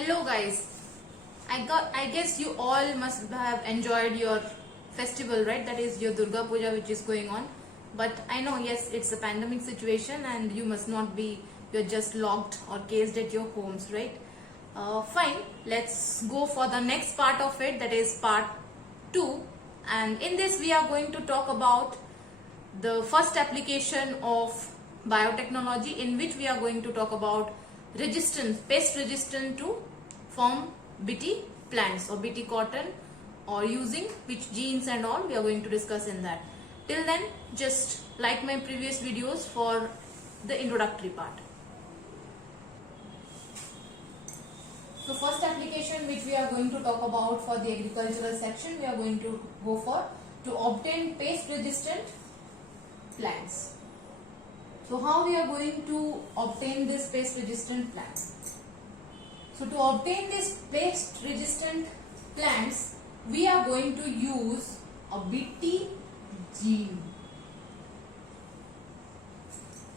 Hello guys, I guess you all must have enjoyed your festival, right? That is your Durga Puja which is going on. But I know, yes, it's a pandemic situation and you must not be, you're just locked or caged at your homes, right? Fine, let's go for the next part of it, that is part 2. And in this we are going to talk about the first application of biotechnology, in which we are going to talk about pest resistant to form Bt plants or Bt cotton, or using which genes and all we are going to discuss in that. Till then, just like my previous videos for the introductory part. So first application which we are going to talk about for the agricultural section, we are going to go for to obtain pest resistant plants. So how we are going to obtain this pest resistant plants? So to obtain this pest resistant plants, we are going to use a Bt gene.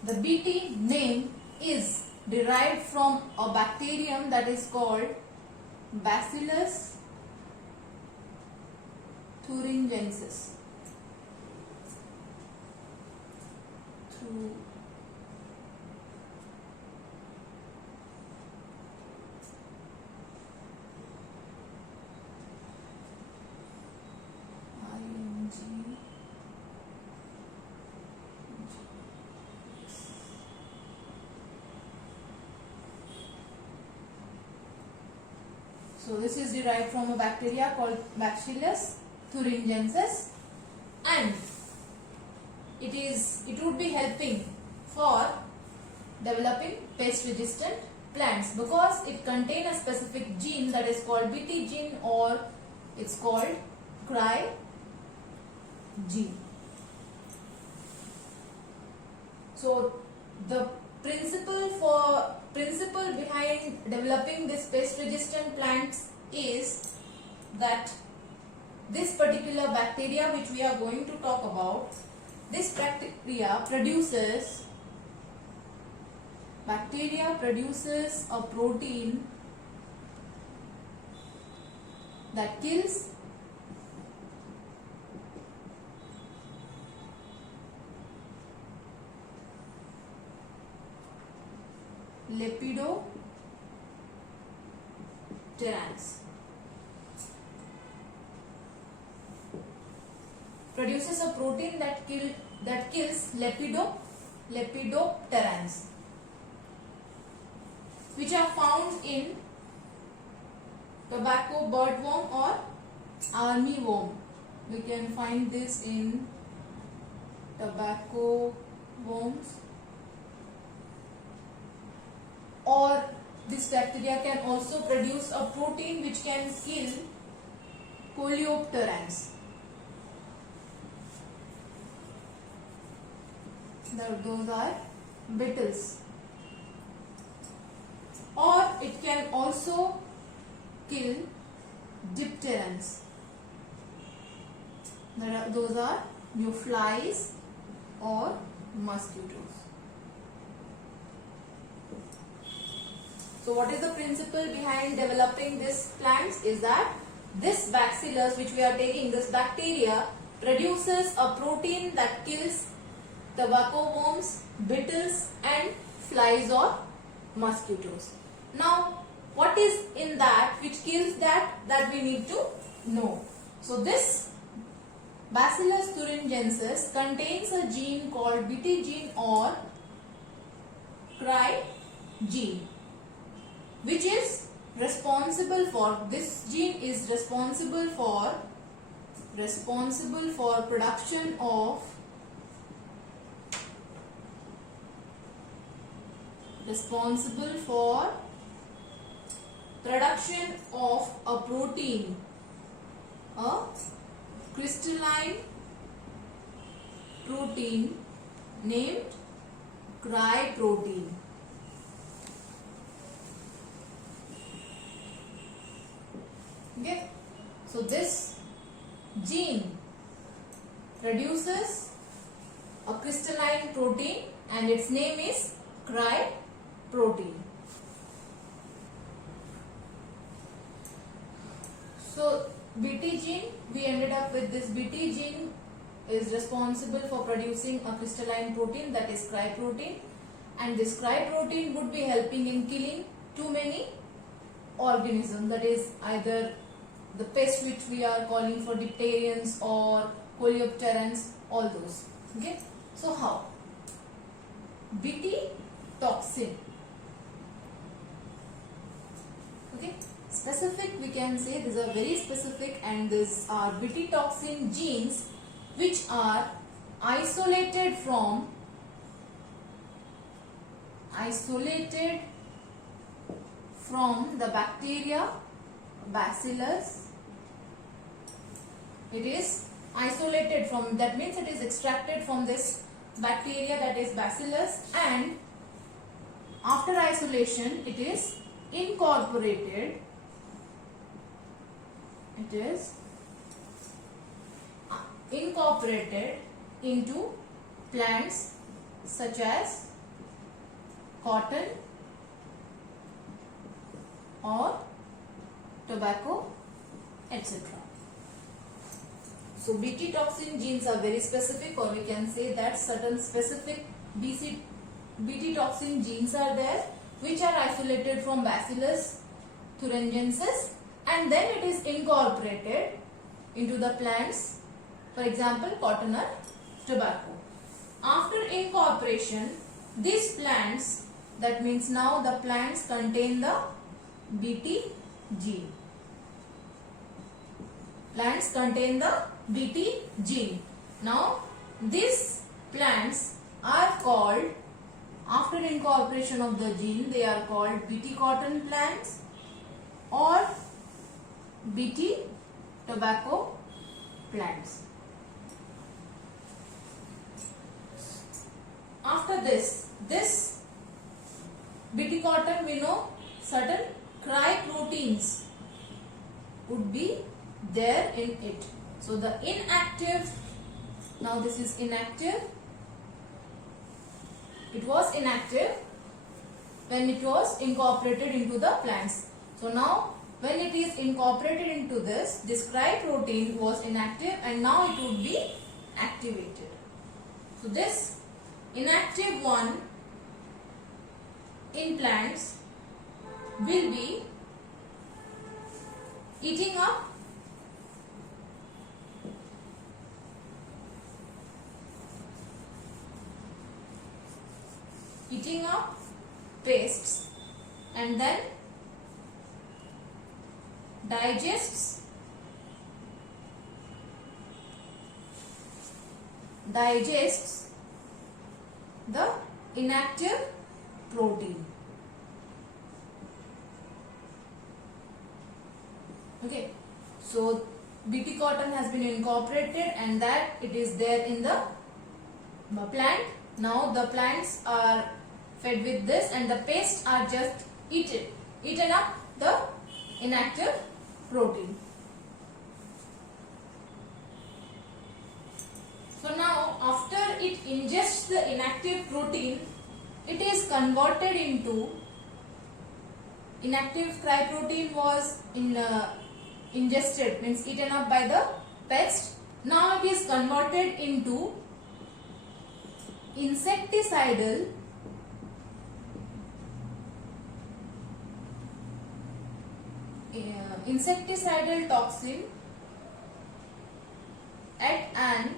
The Bt name is derived from a bacterium that is called Bacillus thuringiensis. So this is derived from a bacteria called Bacillus thuringiensis, and it would be helping for developing pest resistant plants because it contains a specific gene that is called Bt gene, or it's called Cry gene. So the principle behind developing this pest resistant plants is that this particular bacteria which we are going to talk about, this bacteria produces a protein that kills lepidopterans. Produces a protein that kills lepidopterans, which are found in tobacco birdworm or armyworm. We can find this in tobacco worms, or this bacteria can also produce a protein which can kill coleopterans. Those are beetles. Or it can also kill dipterans. Those are your flies or mosquitoes. So what is the principle behind developing these plants is that this bacillus which we are taking, this bacteria produces a protein that kills tobacco worms, beetles and flies or mosquitoes. Now what is in that which kills that we need to know. So this Bacillus thuringiensis contains a gene called Bt gene or Cry gene, which is responsible for, this gene is responsible for production of a protein, a crystalline protein named Cry protein. Okay, so this gene produces a crystalline protein and its name is Cry protein. So Bt gene, we ended up with this. Bt gene is responsible for producing a crystalline protein, that is cry protein, and this cry protein would be helping in killing too many organisms, that is either the pest which we are calling for dipterians or coleopterans, all those. Okay, so how? Bt toxin. Okay, specific, we can say these are very specific, and these are Bt toxin genes which are isolated from the bacteria Bacillus. It is isolated from, that means it is extracted from this bacteria, that is Bacillus, and after isolation it is incorporated into plants such as cotton or tobacco, etc. So Bt toxin genes are very specific, or we can say that certain specific Bt toxin genes are there which are isolated from Bacillus thuringiensis, and then it is incorporated into the plants, for example cotton or tobacco. After incorporation, these plants, that means now the plants contain the Bt gene. Plants contain the Bt gene. Now these plants are called, after incorporation of the gene, they are called Bt cotton plants or Bt tobacco plants. After this Bt cotton, we know certain cry proteins would be there in it. So the inactive, now this is inactive. It was inactive when it was incorporated into the plants. So now when it is incorporated into this cry protein was inactive, and now it would be activated. So this inactive one in plants will be eating up pests, and then digests the inactive protein. Okay, so Bt cotton has been incorporated, and that it is there in the plant. Now the plants are fed with this, and the pests are just eaten up the inactive protein. So now after it ingests the inactive protein, it is converted into, inactive cry protein was ingested, means eaten up by the pest. Now it is converted into insecticidal toxin at an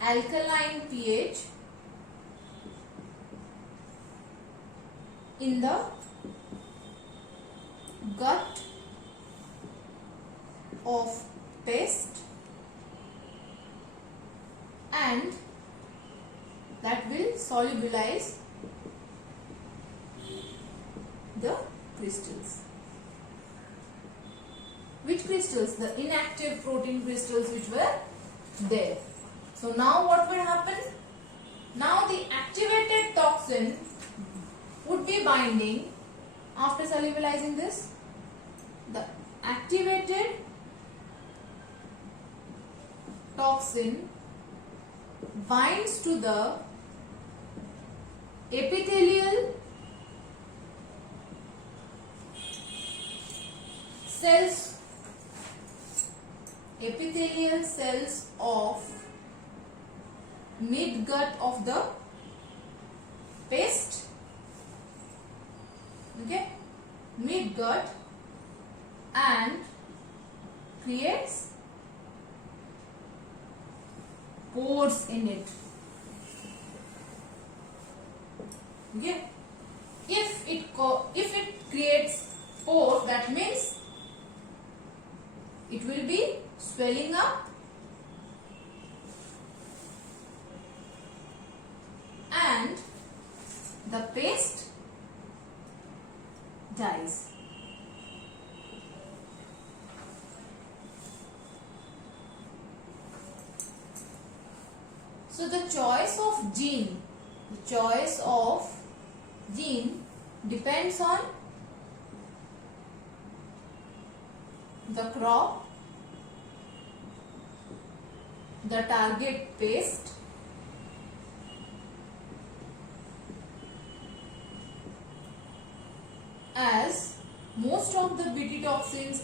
alkaline pH in the gut of pest, and that will solubilize the crystals. Which crystals? The inactive protein crystals which were there. So now what will happen? Now the activated toxin would be binding after solubilizing this. The activated toxin binds to the epithelial cells epithelial cells of midgut of the pest, okay, midgut, and creates pores in it. Okay, if it creates pores, that means it will be swelling up and the paste dies. So the choice of gene depends on the crop, the target pest, as most of the Bt toxins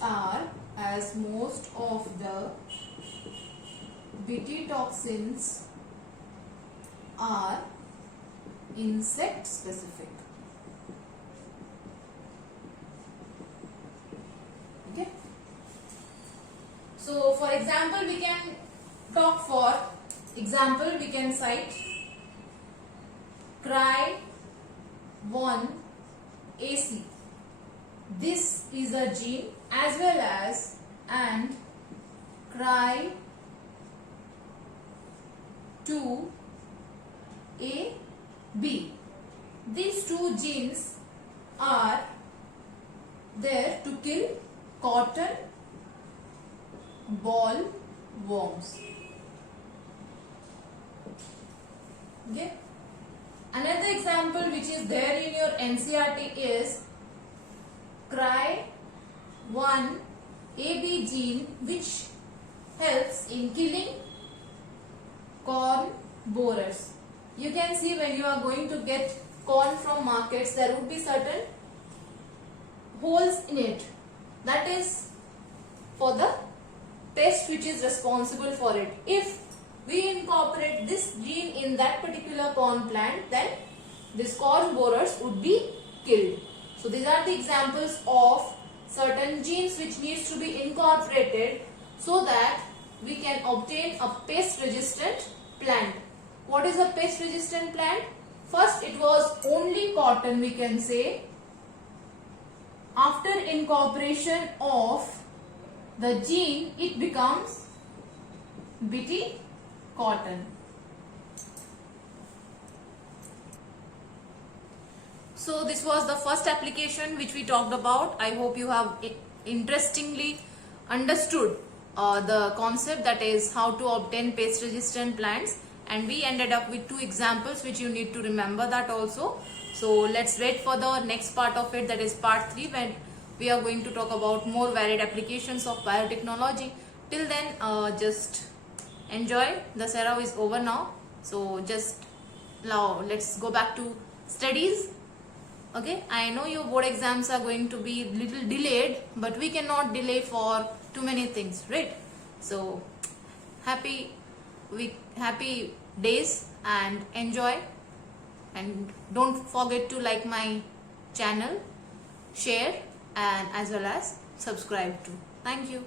are insect specific. Okay. So for example, we can cite Cry1AC. This is a gene, as well as and Cry2AB. These two genes are there to kill cotton ball worms. Okay. Another example which is there in your NCERT is Cry1AB gene, which helps in killing corn borers. You can see when you are going to get corn from markets, there would be certain holes in it. That is for the pest which is responsible for it. If we incorporate this gene in that particular corn plant, then these corn borers would be killed. So these are the examples of certain genes which needs to be incorporated so that we can obtain a pest resistant plant. What is a pest resistant plant? First it was only cotton, we can say. After incorporation of the gene, it becomes Bt cotton. So this was the first application which we talked about. I hope you have interestingly understood the concept, that is how to obtain pest resistant plants, and we ended up with 2 examples which you need to remember that also. So let's wait for the next part of it, that is part 3, when we are going to talk about more varied applications of biotechnology. Till then, just enjoy. The Sera is over now, so just now let's go back to studies. Okay, I know your board exams are going to be little delayed, but we cannot delay for too many things, right? So happy week, happy days, and enjoy, and don't forget to like my channel, share, and as well as subscribe too. Thank you.